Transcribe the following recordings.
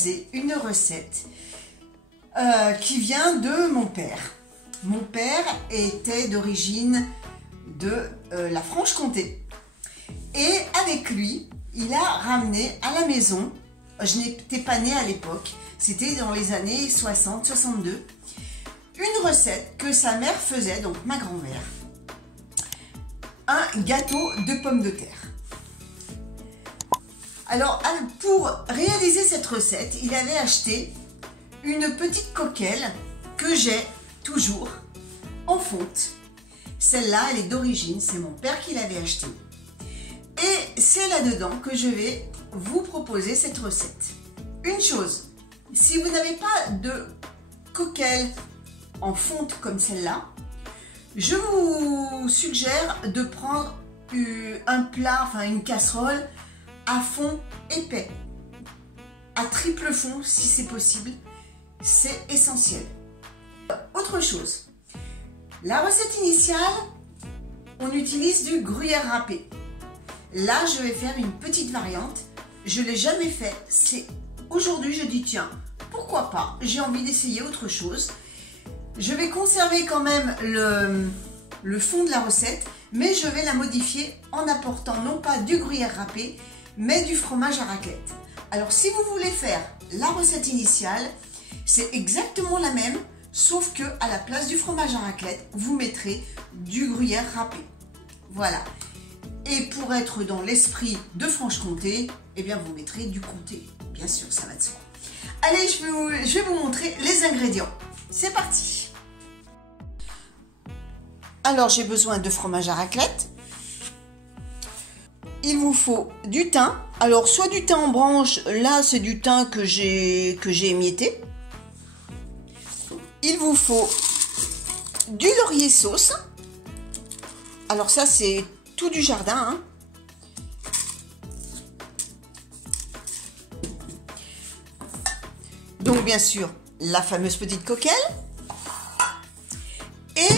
proposer une recette qui vient de mon père. Mon père était d'origine de la Franche-Comté. Et avec lui, il a ramené à la maison, je n'étais pas née à l'époque, c'était dans les années 60-62, une recette que sa mère faisait, donc ma grand-mère, un gâteau de pommes de terre. Alors, pour réaliser cette recette, il avait acheté une petite coquelle que j'ai toujours en fonte. Celle-là, elle est d'origine, c'est mon père qui l'avait achetée. Et c'est là-dedans que je vais vous proposer cette recette. Une chose, si vous n'avez pas de coquelle en fonte comme celle-là, je vous suggère de prendre un plat, enfin une casserole à fond épais, à triple fond si c'est possible, c'est essentiel. Autre chose, la recette initiale, on utilise du gruyère râpé. Là, je vais faire une petite variante. Je ne l'ai jamais fait. C'est aujourd'hui, je dis tiens, pourquoi pas? J'ai envie d'essayer autre chose. Je vais conserver quand même le fond de la recette, mais je vais la modifier en apportant non pas du gruyère râpé, mais du fromage à raclette. Alors, si vous voulez faire la recette initiale, c'est exactement la même, sauf que à la place du fromage à raclette, vous mettrez du gruyère râpé. Voilà. Et pour être dans l'esprit de Franche-Comté, eh bien vous mettrez du comté. Bien sûr, ça va de soi. Allez, je vais vous montrer les ingrédients. C'est parti. Alors, j'ai besoin de fromage à raclette. Il vous faut du thym. Alors, soit du thym en branche, là c'est du thym que j'ai émietté. Il vous faut du laurier sauce. Alors ça c'est tout du jardin, hein. Donc bien sûr, la fameuse petite coquelle et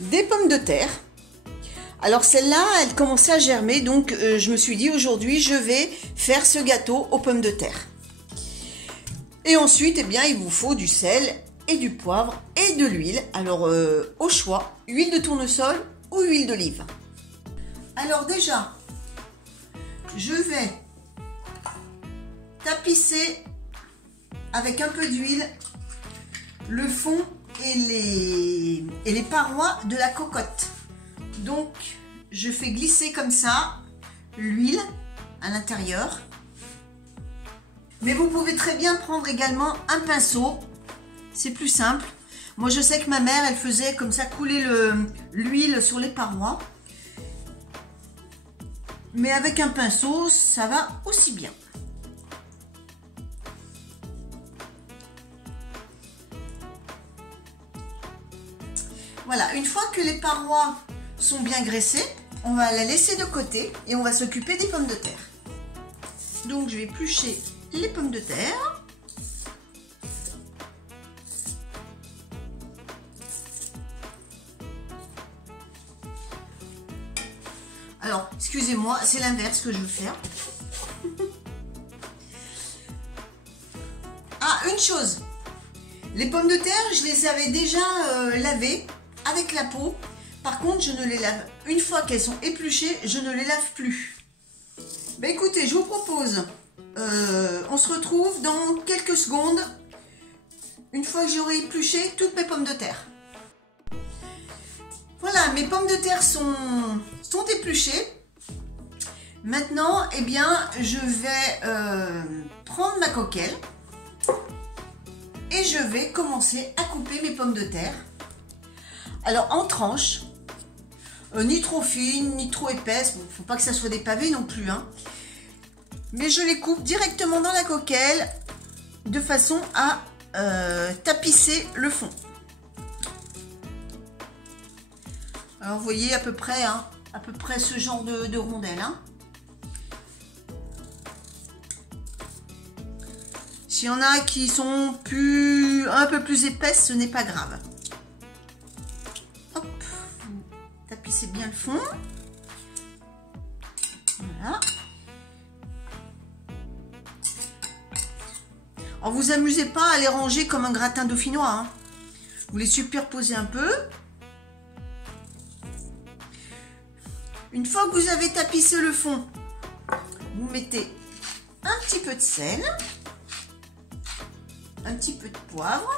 des pommes de terre. Alors celle-là, elle commençait à germer, donc je me suis dit aujourd'hui, je vais faire ce gâteau aux pommes de terre. Et ensuite, eh bien, il vous faut du sel et du poivre et de l'huile. Alors au choix, huile de tournesol ou huile d'olive. Alors déjà, je vais tapisser avec un peu d'huile le fond et les parois de la cocotte. Donc, je fais glisser comme ça l'huile à l'intérieur. Mais vous pouvez très bien prendre également un pinceau. C'est plus simple. Moi, je sais que ma mère, elle faisait comme ça couler l'huile sur les parois. Mais avec un pinceau, ça va aussi bien. Voilà, une fois que les parois sont bien graissées, on va la laisser de côté et on va s'occuper des pommes de terre. Donc, je vais éplucher les pommes de terre. Alors, excusez-moi, c'est l'inverse que je veux faire. Ah, une chose. Les pommes de terre, je les avais déjà lavées avec la peau. Par contre, je ne les lave. Une fois qu'elles sont épluchées, je ne les lave plus. Ben écoutez, je vous propose, on se retrouve dans quelques secondes, une fois que j'aurai épluché toutes mes pommes de terre. Voilà, mes pommes de terre sont épluchées. Maintenant, eh bien, je vais prendre ma coquelle et je vais commencer à couper mes pommes de terre. Alors, en tranches, ni trop fines, ni trop épaisses. Bon, faut pas que ça soit des pavés non plus, hein. Mais je les coupe directement dans la coquelle de façon à tapisser le fond. Alors, vous voyez à peu près, hein, ce genre de rondelles, hein. S'il y en a qui sont un peu plus épaisses, ce n'est pas grave. Hop, vous tapissez bien le fond. Voilà. Alors vous amusez pas à les ranger comme un gratin dauphinois, hein. Vous les superposez un peu. Une fois que vous avez tapissé le fond, vous mettez un petit peu de sel, un petit peu de poivre,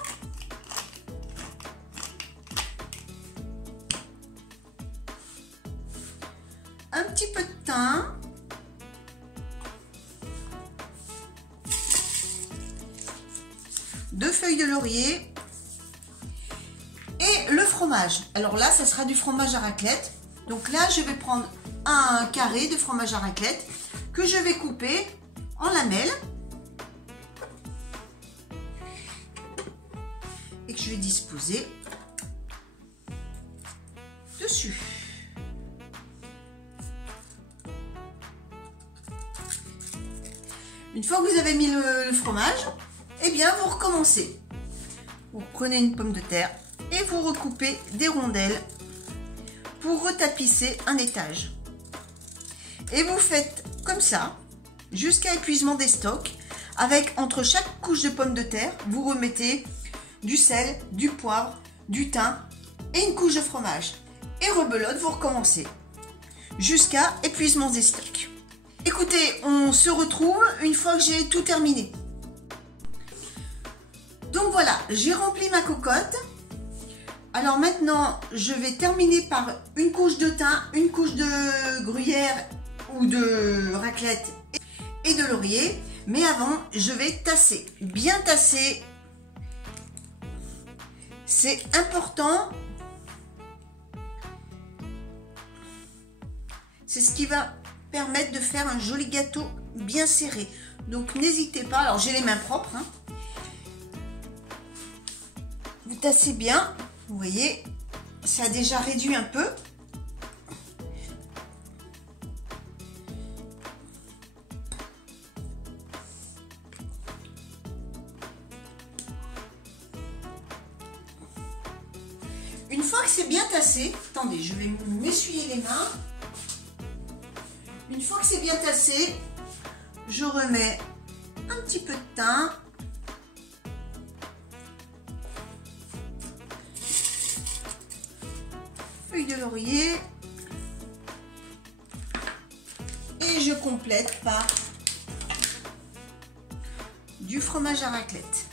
un petit peu de thym, deux feuilles de laurier et le fromage. Alors là, ça sera du fromage à raclette. Donc là, je vais prendre un carré de fromage à raclette que je vais couper en lamelles et que je vais disposer dessus. Une fois que vous avez mis le fromage, eh bien vous recommencez. Vous prenez une pomme de terre et vous recoupez des rondelles pour retapisser un étage. Et vous faites comme ça jusqu'à épuisement des stocks. Avec entre chaque couche de pommes de terre, vous remettez du sel, du poivre, du thym et une couche de fromage. Et rebelote, vous recommencez jusqu'à épuisement des stocks. Écoutez, on se retrouve une fois que j'ai tout terminé. Donc voilà, j'ai rempli ma cocotte. Alors maintenant, je vais terminer par une couche de thym, une couche de gruyère ou de raclette et de laurier. Mais avant, je vais tasser, bien tasser. C'est important. C'est ce qui va permettre de faire un joli gâteau bien serré. Donc n'hésitez pas, alors j'ai les mains propres, hein. Vous tassez bien, vous voyez, ça a déjà réduit un peu. Une fois que c'est bien tassé, attendez, je vais m'essuyer les mains. Une fois que c'est bien tassé, je remets un petit peu de thym. Feuille de laurier. Et je complète par du fromage à raclette.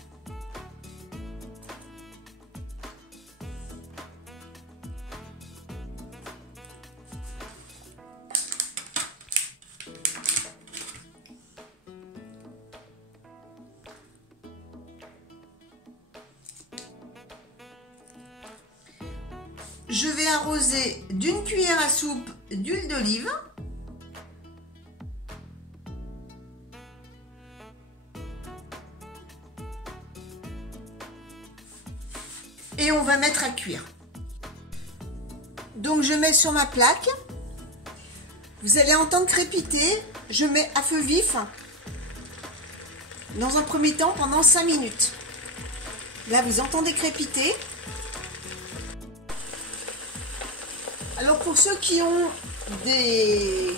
Je vais arroser d'une cuillère à soupe d'huile d'olive. Et on va mettre à cuire. Donc je mets sur ma plaque. Vous allez entendre crépiter. Je mets à feu vif. Dans un premier temps pendant 5 minutes. Là vous entendez crépiter. Alors pour ceux qui ont des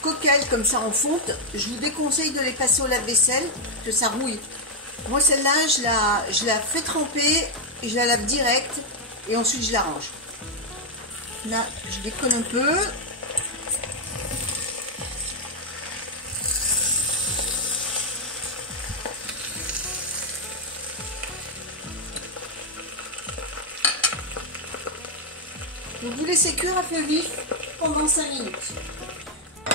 coquelles comme ça en fonte, je vous déconseille de les passer au lave-vaisselle, que ça rouille. Moi celle-là, je la fais tremper et je la lave direct et ensuite je la range. Là, je décolle un peu. Donc vous laissez cuire à feu vif pendant 5 minutes.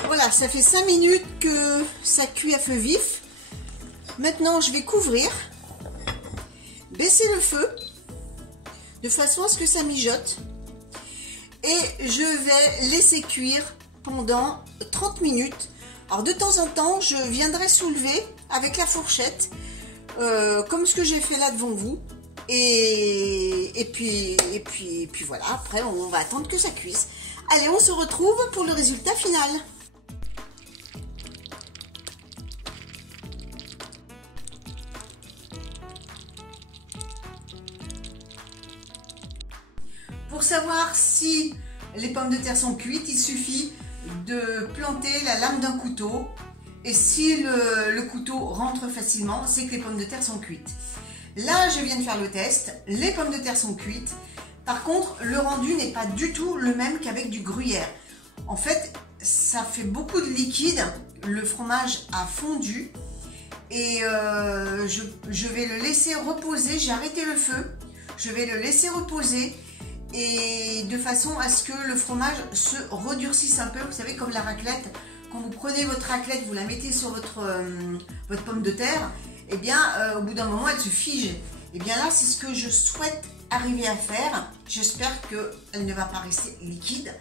Voilà, ça fait 5 minutes que ça cuit à feu vif. Maintenant, je vais couvrir, baisser le feu, de façon à ce que ça mijote. Et je vais laisser cuire pendant 30 minutes. Alors de temps en temps, je viendrai soulever avec la fourchette, comme ce que j'ai fait là devant vous. Et puis voilà, après on va attendre que ça cuise. Allez, on se retrouve pour le résultat final. Pour savoir si les pommes de terre sont cuites, il suffit de planter la lame d'un couteau Et si le couteau rentre facilement, c'est que les pommes de terre sont cuites. Là, je viens de faire le test. Les pommes de terre sont cuites. Par contre, le rendu n'est pas du tout le même qu'avec du gruyère. En fait, ça fait beaucoup de liquide. Le fromage a fondu. Et je vais le laisser reposer. J'ai arrêté le feu. Je vais le laisser reposer. Et de façon à ce que le fromage se redurcisse un peu. Vous savez, comme la raclette. Quand vous prenez votre raclette, vous la mettez sur votre pomme de terre. Et bien, au bout d'un moment, elle se fige. Et bien là, c'est ce que je souhaite arriver à faire. J'espère qu'elle ne va pas rester liquide.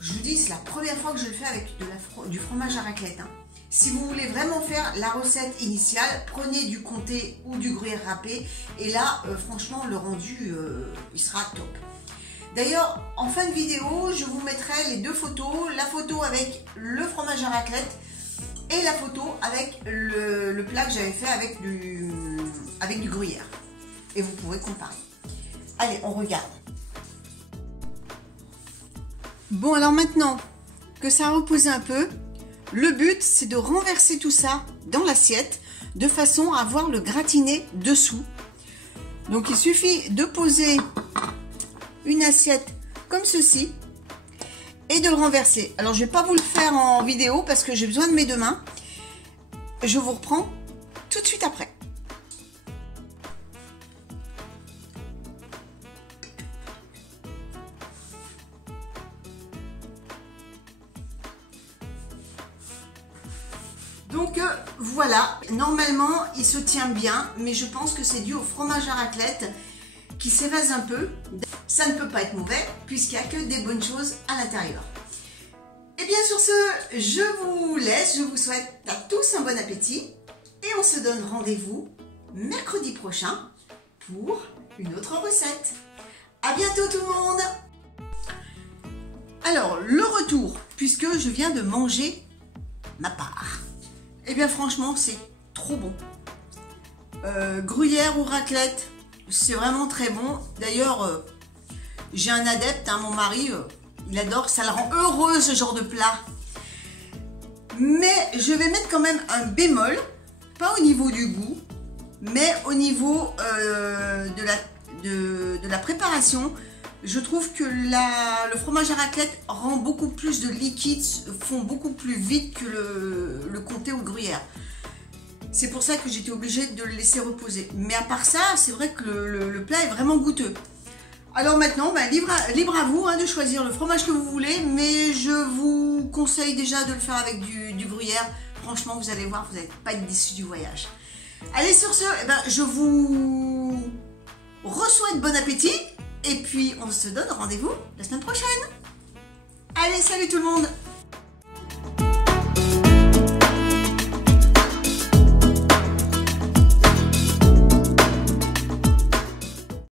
Je vous dis, c'est la première fois que je le fais avec du fromage à raclette. Hein. Si vous voulez vraiment faire la recette initiale, prenez du comté ou du gruyère râpé. Et là, franchement, le rendu, il sera top. D'ailleurs, en fin de vidéo, je vous mettrai les deux photos. La photo avec le fromage à raclette et la photo avec le plat que j'avais fait avec du gruyère. Et vous pourrez comparer. Allez, on regarde. Bon, alors maintenant que ça a reposé un peu, le but, c'est de renverser tout ça dans l'assiette de façon à avoir le gratiné dessous. Donc, il suffit de poser une assiette comme ceci et de le renverser. Alors, je ne vais pas vous le faire en vidéo parce que j'ai besoin de mes deux mains. Je vous reprends tout de suite après. Donc voilà, normalement il se tient bien, mais je pense que c'est dû au fromage à raclette qui s'évase un peu. Ça ne peut pas être mauvais puisqu'il n'y a que des bonnes choses à l'intérieur. Et bien sur ce, je vous laisse, je vous souhaite à tous un bon appétit et on se donne rendez-vous mercredi prochain pour une autre recette. À bientôt tout le monde! Alors, le retour, puisque je viens de manger ma part. Eh bien franchement, c'est trop bon. Gruyère ou raclette, c'est vraiment très bon. D'ailleurs, j'ai un adepte, hein, mon mari, il adore, ça le rend heureux ce genre de plat. Mais je vais mettre quand même un bémol, pas au niveau du goût, mais au niveau de la préparation. Je trouve que le fromage à raclette rend beaucoup plus de liquide, fond beaucoup plus vite que le comté ou le gruyère. C'est pour ça que j'étais obligée de le laisser reposer. Mais à part ça, c'est vrai que le plat est vraiment goûteux. Alors maintenant, ben, libre à vous hein, de choisir le fromage que vous voulez, mais je vous conseille déjà de le faire avec du gruyère. Franchement, vous allez voir, vous n'allez pas être déçus du voyage. Allez, sur ce, eh ben, je vous re-souhaite bon appétit. Et puis, on se donne rendez-vous la semaine prochaine. Allez, salut tout le monde!